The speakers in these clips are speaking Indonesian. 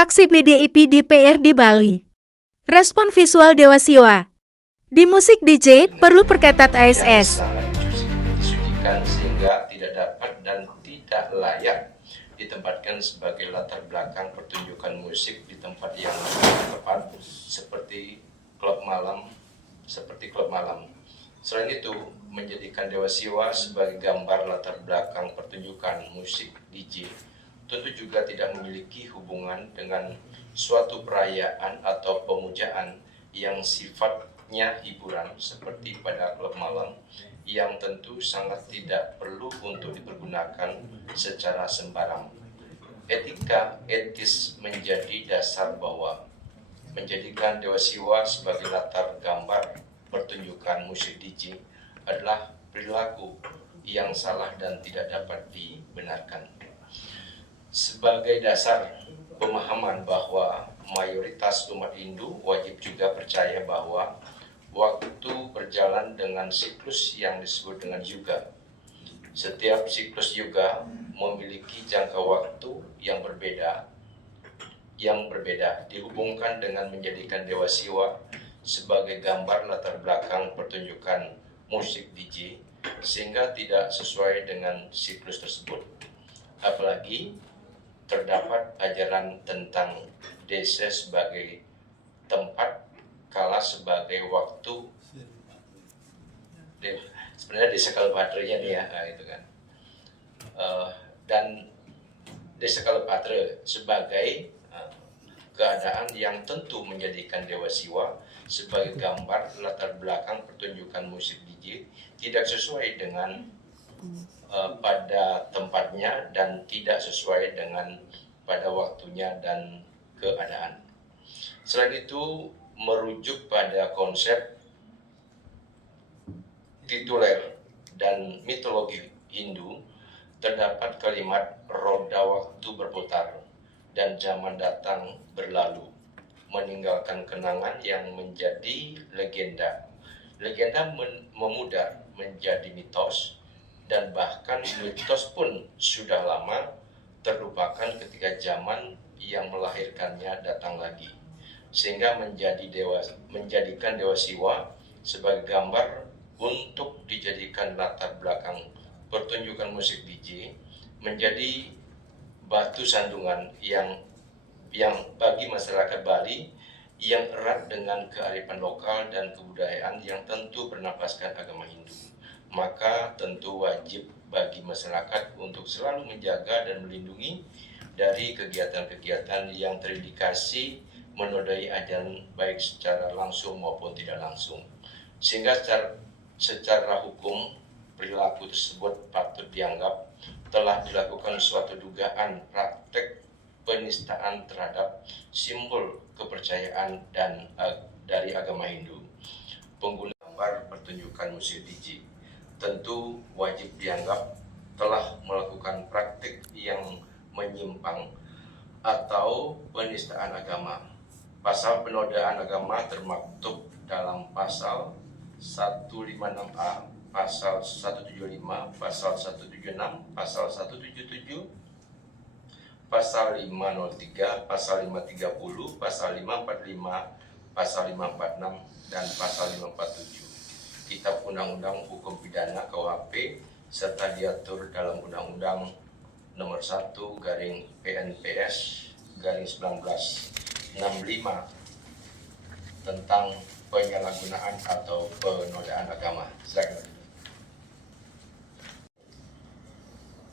Interaksi media IP di PRD Bali. Respon visual Dewa Siwa. Di musik DJ perlu perketat ASS. Sangat disucikan sehingga tidak dapat dan tidak layak ditempatkan sebagai latar belakang pertunjukan musik di tempat yang tepat seperti klub malam. Selain itu, menjadikan Dewa Siwa sebagai gambar latar belakang pertunjukan musik DJ tentu juga tidak memiliki hubungan dengan suatu perayaan atau pemujaan yang sifatnya hiburan seperti pada klub malam yang tentu sangat tidak perlu untuk dipergunakan secara sembarang. Etika etis menjadi dasar bahwa menjadikan Dewa Siwa sebagai latar gambar pertunjukan musik DJ adalah perilaku yang salah dan tidak dapat dibenarkan. Sebagai dasar pemahaman bahwa mayoritas umat Hindu wajib juga percaya bahwa waktu berjalan dengan siklus yang disebut dengan yuga. Setiap siklus yuga memiliki jangka waktu yang berbeda dihubungkan dengan menjadikan Dewa Siwa sebagai gambar latar belakang pertunjukan musik DJ sehingga tidak sesuai dengan siklus tersebut. Apalagi terdapat ajaran tentang desa sebagai tempat, kala sebagai waktu. Sebenarnya desa Kalpatra-nya nih ya, itu kan. Dan desa Kalpatra sebagai keadaan yang tentu menjadikan Dewa Siwa sebagai gambar latar belakang pertunjukan musik DJ tidak sesuai dengan pada tempatnya dan tidak sesuai dengan pada waktunya dan keadaan. Selain itu, merujuk pada konsep tituler dan mitologi Hindu, terdapat kalimat roda waktu berputar dan zaman datang berlalu, meninggalkan kenangan yang menjadi legenda. Legenda memudar menjadi mitos, dan bahkan mitos pun sudah lama terlupakan ketika zaman yang melahirkannya datang lagi, sehingga menjadikan Dewa Siwa sebagai gambar untuk dijadikan latar belakang pertunjukan musik DJ menjadi batu sandungan yang bagi masyarakat Bali yang erat dengan kearifan lokal dan kebudayaan yang tentu bernapaskan agama Hindu. Maka tentu wajib bagi masyarakat untuk selalu menjaga dan melindungi dari kegiatan-kegiatan yang terindikasi menodai ajaran baik secara langsung maupun tidak langsung. Sehingga secara hukum perilaku tersebut patut dianggap telah dilakukan suatu dugaan praktek penistaan terhadap simbol kepercayaan dan dari agama Hindu. Pengguna gambar pertunjukan musik DJ tentu wajib dianggap telah melakukan praktik yang menyimpang atau penistaan agama. Pasal penodaan agama termaktub dalam pasal 156A, pasal 175, pasal 176, pasal 177, pasal 503, pasal 530, pasal 545, pasal 546, dan pasal 547. Kitab Undang-Undang Hukum Pidana KUHP serta diatur dalam Undang-Undang Nomor 1 PNPS 1965 tentang penyalahgunaan atau penodaan agama. Silakan.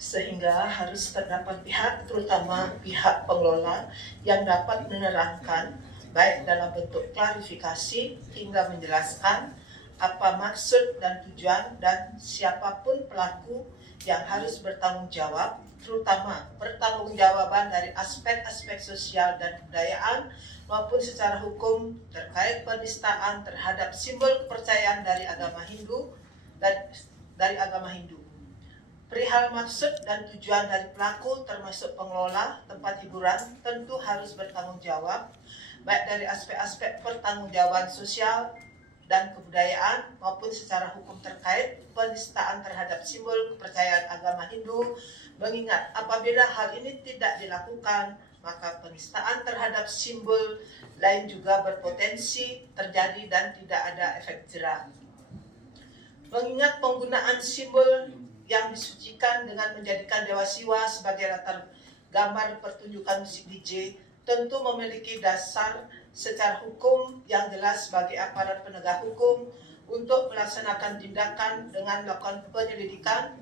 Sehingga harus terdapat pihak, terutama pihak pengelola, yang dapat menerangkan baik dalam bentuk klarifikasi hingga menjelaskan apa maksud dan tujuan dan siapapun pelaku yang harus bertanggung jawab, terutama pertanggungjawaban dari aspek-aspek sosial dan kebudayaan maupun secara hukum terkait penistaan terhadap simbol kepercayaan dari agama Hindu dan dari agama Hindu. Perihal maksud dan tujuan dari pelaku termasuk pengelola tempat hiburan tentu harus bertanggung jawab baik dari aspek-aspek pertanggungjawaban sosial dan kebudayaan maupun secara hukum terkait penistaan terhadap simbol kepercayaan agama Hindu, mengingat apabila hal ini tidak dilakukan maka penistaan terhadap simbol lain juga berpotensi terjadi dan tidak ada efek jera. Mengingat penggunaan simbol yang disucikan dengan menjadikan Dewa Siwa sebagai latar gambar pertunjukan musik DJ tentu memiliki dasar secara hukum yang jelas bagi aparat penegak hukum untuk melaksanakan tindakan dengan melakukan penyelidikan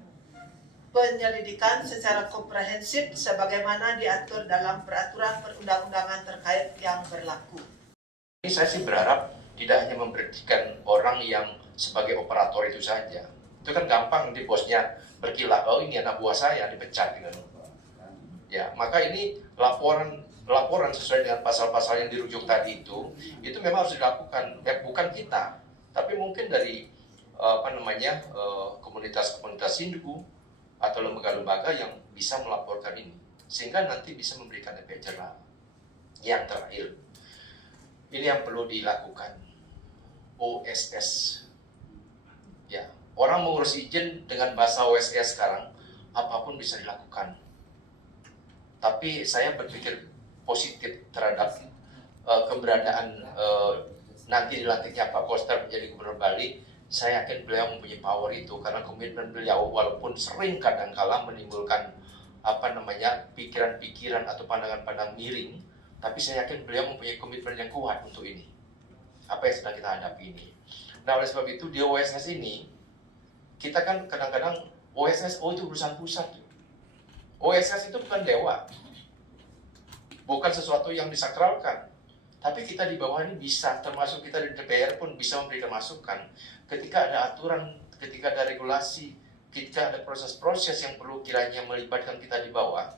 secara komprehensif sebagaimana diatur dalam peraturan perundang-undangan terkait yang berlaku. Ini saya sih berharap tidak hanya memberhentikan orang yang sebagai operator itu saja. Itu kan gampang nanti bosnya berkilah, oh ini anak buah saya dipecat gitu. Ya, maka ini laporan sesuai dengan pasal-pasal yang dirujuk tadi itu memang harus dilakukan. Bukan kita, tapi mungkin dari komunitas-komunitas Hindu atau lembaga-lembaga yang bisa melaporkan ini, sehingga nanti bisa memberikan efek jera. Yang terakhir, ini yang perlu dilakukan, OSS. Ya, orang mengurus izin dengan bahasa OSS sekarang, apapun bisa dilakukan. Tapi saya berpikir positif terhadap keberadaan nanti dilantiknya Pak Koster menjadi Gubernur Bali. Saya yakin beliau mempunyai power itu karena komitmen beliau walaupun sering kadangkala menimbulkan pikiran-pikiran atau pandangan-pandangan miring, tapi saya yakin beliau mempunyai komitmen yang kuat untuk ini. Apa yang sedang kita hadapi ini. Nah, oleh sebab itu di OSS ini kita kan kadang-kadang OSS itu urusan pusat. OSS itu bukan dewa, bukan sesuatu yang disakralkan. Tapi kita di bawah ini bisa, termasuk kita di DPR pun bisa memberikan masukan. Ketika ada aturan, ketika ada regulasi, ketika ada proses-proses yang perlu kiranya melibatkan kita di bawah,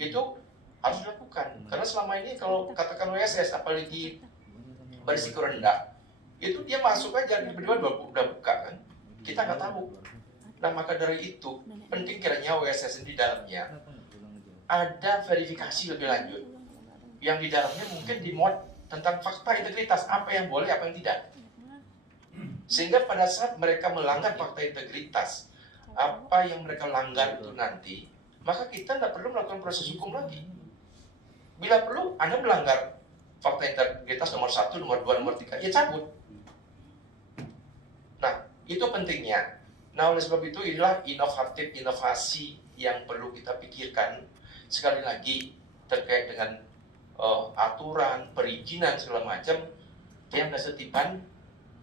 itu harus dilakukan. Karena selama ini kalau katakan OSS, apalagi berisiko rendah, itu dia masuk aja, tiba-tiba udah buka kan. Kita nggak tahu. Nah, maka dari itu, penting kiranya OSS di dalamnya ada verifikasi lebih lanjut. Yang di dalamnya mungkin dimuat tentang fakta integritas, apa yang boleh, apa yang tidak. Sehingga pada saat mereka melanggar fakta integritas, apa yang mereka langgar itu nanti, maka kita tidak perlu melakukan proses hukum lagi. Bila perlu, Anda melanggar fakta integritas nomor 1, nomor 2, nomor 3, ya cabut. Nah, itu pentingnya. Nah, oleh sebab itu inilah inovasi yang perlu kita pikirkan. Sekali lagi, terkait dengan aturan, perizinan, segala macam, yang kesetipan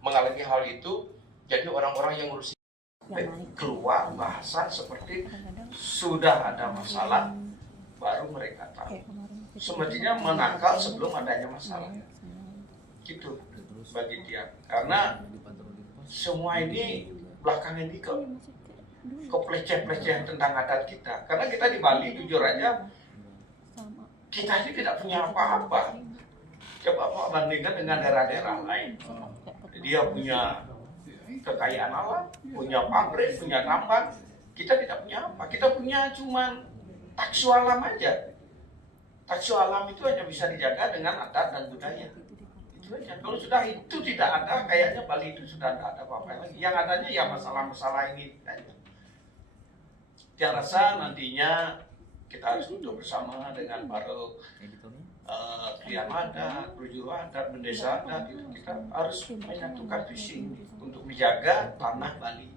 mengalami hal itu, jadi orang-orang yang ngurusin keluar bahasa seperti sudah ada masalah, baru mereka tahu. Semestinya menangkal sebelum adanya masalah. Gitu bagi dia. Karena semua ini belakangan ini ke pelecehan tentang adat kita. Karena kita di Bali jujur aja, kita ini tidak punya apa-apa. Coba Pak bandingkan dengan daerah-daerah lain. Dia punya kekayaan alam, punya pabrik, punya tambang. Kita tidak punya apa. Kita punya cuma taksu alam aja. Taksu alam itu hanya bisa dijaga dengan adat dan budaya. Itu aja. Kalau sudah itu tidak ada, kayaknya Bali itu sudah tidak ada apa-apa lagi. Yang adanya ya masalah-masalah ini aja. Saya rasa nantinya kita harus duduk bersama dengan para klien adat, juru adat, mendesa adat, kita harus menyatukan visi untuk menjaga tanah Bali.